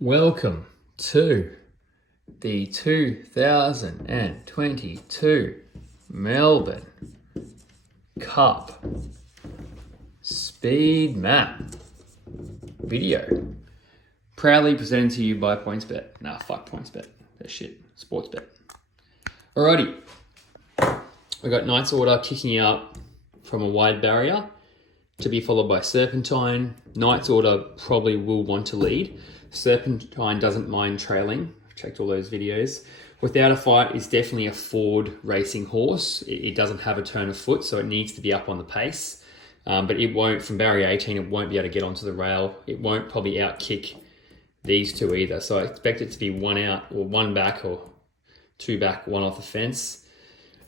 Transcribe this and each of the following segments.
Welcome to the 2022 Melbourne Cup Speed Map video. Proudly presented to you by PointsBet. Nah, fuck PointsBet. They're shit. Sportsbet. Alrighty. We got Knight's Order kicking up from a wide barrier to be followed by Serpentine. Knight's Order probably will want to lead. Serpentine doesn't mind trailing. I've checked all those videos. Without a Fight is definitely a forward racing horse. It doesn't have a turn of foot, so it needs to be up on the pace. But it won't, from barrier 18, it won't be able to get onto the rail. It won't probably outkick these two either. So I expect it to be one out or one back or two back, one off the fence.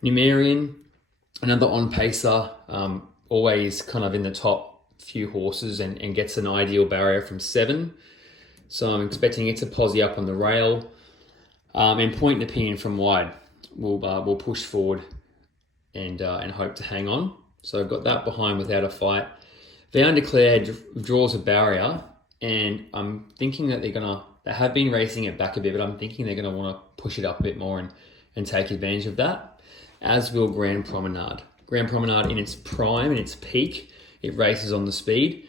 Numerian, another on-pacer, always kind of in the top few horses and gets an ideal barrier from 7. So I'm expecting it to posse up on the rail. And Point and Opinion from wide will push forward and hope to hang on. So I've got that behind Without a Fight. Vow Declared draws a barrier, and I'm thinking that they have been racing it back a bit, but I'm thinking they're gonna want to push it up a bit more and take advantage of that, as will Grand Promenade. Grand Promenade in its prime, in its peak, it races on the speed.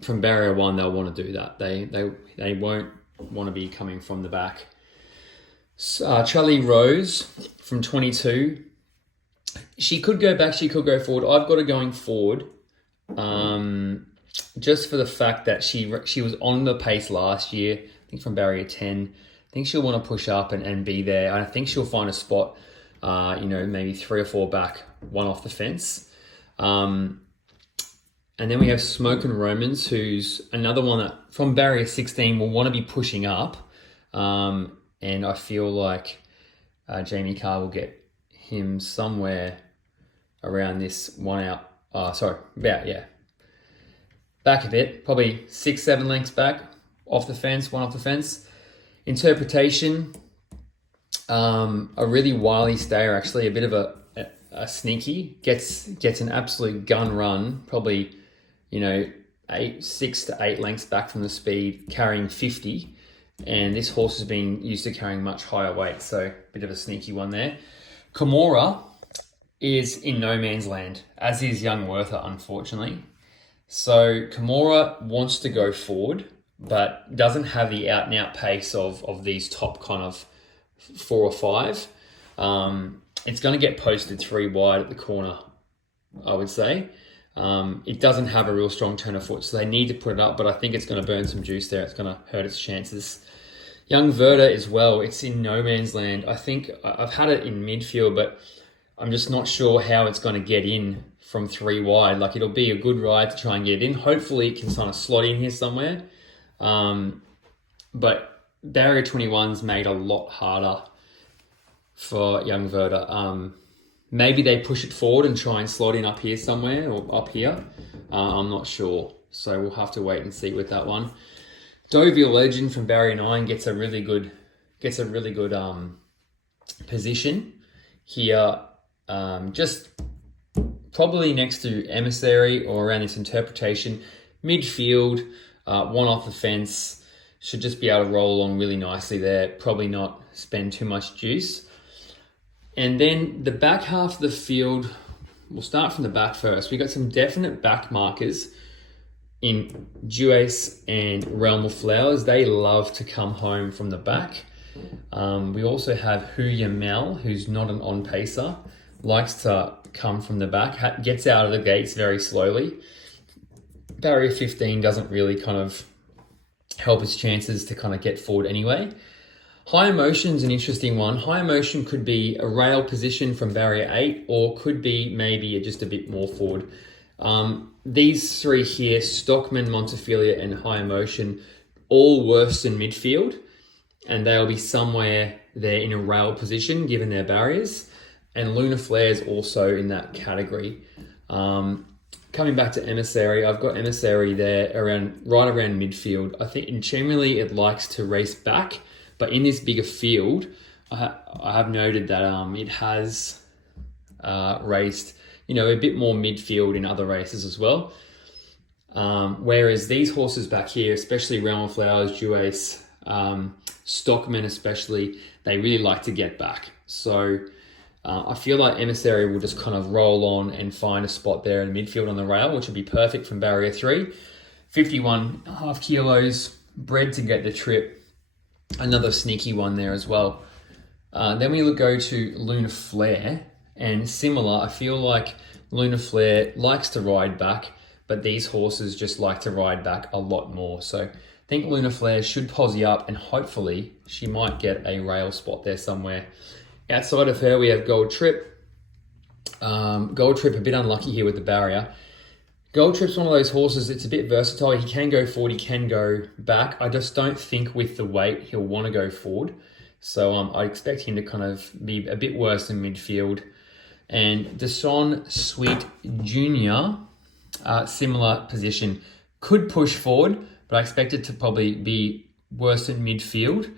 From barrier 1, they'll want to do that. They won't want to be coming from the back. Charlie Rose from 22. She could go back, she could go forward. I've got her going forward, just for the fact that she was on the pace last year, I think from barrier 10. I think she'll want to push up and be there. I think she'll find a spot, maybe 3 or 4 back, one off the fence. And then we have Smoke and Romans, who's another one that from barrier 16 will want to be pushing up. And I feel like Jamie Carr will get him somewhere around this one out. Back a bit, probably 6-7 lengths back, off the fence, one off the fence. Interpretation, a really wily stayer, actually, a bit of a sneaky, gets an absolute gun run, probably 6 to 8 lengths back from the speed, carrying 50. And this horse has been used to carrying much higher weight, so a bit of a sneaky one there. Kimura is in no man's land, as is Young Werther, unfortunately. So Kimura wants to go forward, but doesn't have the out-and-out pace of these top kind of 4 or 5. It's going to get posted 3 wide at the corner, I would say. It doesn't have a real strong turn of foot, so they need to put it up, but I think it's going to burn some juice there. It's going to hurt its chances. Young Werther as well. It's in no man's land. I think I've had it in midfield, but I'm just not sure how it's going to get in from 3 wide. Like, it'll be a good ride to try and get it in. Hopefully it can kind of slot in here somewhere. But barrier 21's made a lot harder for Young Werther. Maybe they push it forward and try and slot in up here somewhere or up here. I'm not sure. So we'll have to wait and see with that one. Deauville Legend from barrier 9 gets a really good position here. Just probably next to Emissary or around this Interpretation. Midfield, one off the fence. Should just be able to roll along really nicely there. Probably not spend too much juice. And then the back half of the field, we'll start from the back first. We got some definite back markers in Duace and Realm of Flowers. They love to come home from the back. We also have Huya Mel, who's not an on-pacer, likes to come from the back, gets out of the gates very slowly. Barrier 15 doesn't really kind of help his chances to kind of get forward anyway. High Emotion's an interesting one. High Emotion could be a rail position from barrier 8 or could be maybe just a bit more forward. These 3 here, Stockman, Montefilia and High Emotion, all worse than midfield, and they'll be somewhere there in a rail position given their barriers. And Lunar Flare's also in that category. Coming back to Emissary, I've got Emissary there right around midfield. I think generally it likes to race back, but in this bigger field, I have noted that it has raced, a bit more midfield in other races as well. Whereas these horses back here, especially Realm of Flowers, Duace, Stockman especially, they really like to get back. So I feel like Emissary will just kind of roll on and find a spot there in the midfield on the rail, which would be perfect from barrier 3. 51.5 kilos, bred to get the trip. Another sneaky one there as well. Then we go to Luna Flare, and similar, I feel like Luna Flare likes to ride back, but these horses just like to ride back a lot more. So I think Luna Flare should posse up, and hopefully she might get a rail spot there somewhere. Outside of her, we have Gold Trip. Gold Trip a bit unlucky here with the barrier. Gold Trip's one of those horses, it's a bit versatile. He can go forward, he can go back. I just don't think with the weight he'll want to go forward. So I expect him to kind of be a bit worse in midfield. And Deshaun Sweet Jr., similar position. Could push forward, but I expect it to probably be worse in midfield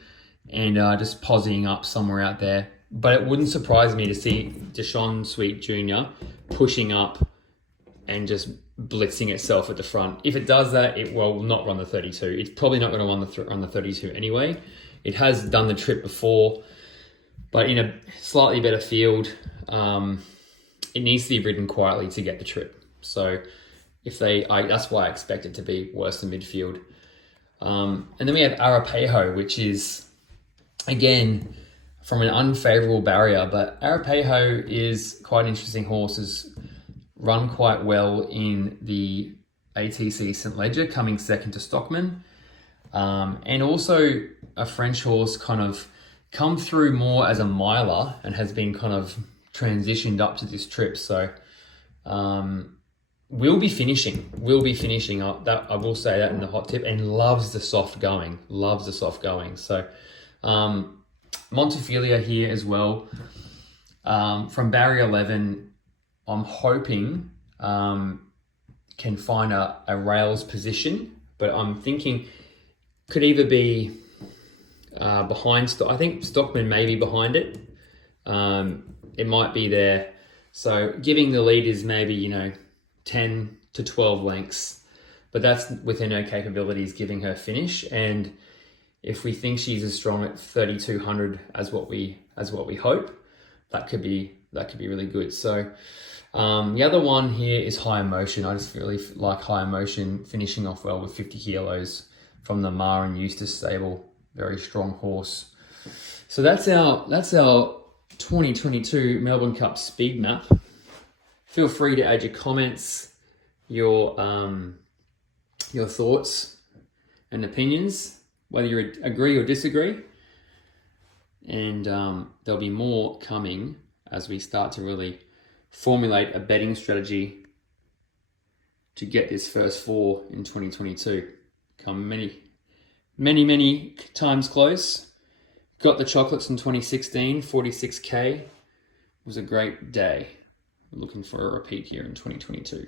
and just posing up somewhere out there. But it wouldn't surprise me to see Deshaun Sweet Jr. pushing up and just blitzing itself at the front. If it does that, it will not run the 32. It's probably not going to run the 32 anyway. It has done the trip before, but in a slightly better field. It needs to be ridden quietly to get the trip. So that's why I expect it to be worse than midfield. And then we have Arapaho, which is, again, from an unfavourable barrier, but Arapaho is quite an interesting horse. Has run quite well in the ATC St. Ledger, coming second to Stockman. And also a French horse kind of come through more as a miler and has been kind of transitioned up to this trip. So will be finishing up. That I will say that in the hot tip, and loves the soft going. So Montefilia here as well. From barrier 11, I'm hoping can find a rails position, but I'm thinking could either be behind. I think Stockman may be behind it. It might be there. So giving the lead is maybe 10 to 12 lengths, but that's within her capabilities, giving her finish. And if we think she's as strong at 3,200 as what we hope, that could be really good. So the other one here is High Emotion. I just really like High Emotion finishing off well with 50 kilos from the Mar and Eustace stable. Very strong horse. So that's our 2022 Melbourne Cup speed map. Feel free to add your comments, your thoughts and opinions, whether you agree or disagree. And there'll be more coming as we start to really formulate a betting strategy to get this first 4 in 2022. Come many times close. Got the chocolates in 2016, 46K. It was a great day. Looking for a repeat here in 2022.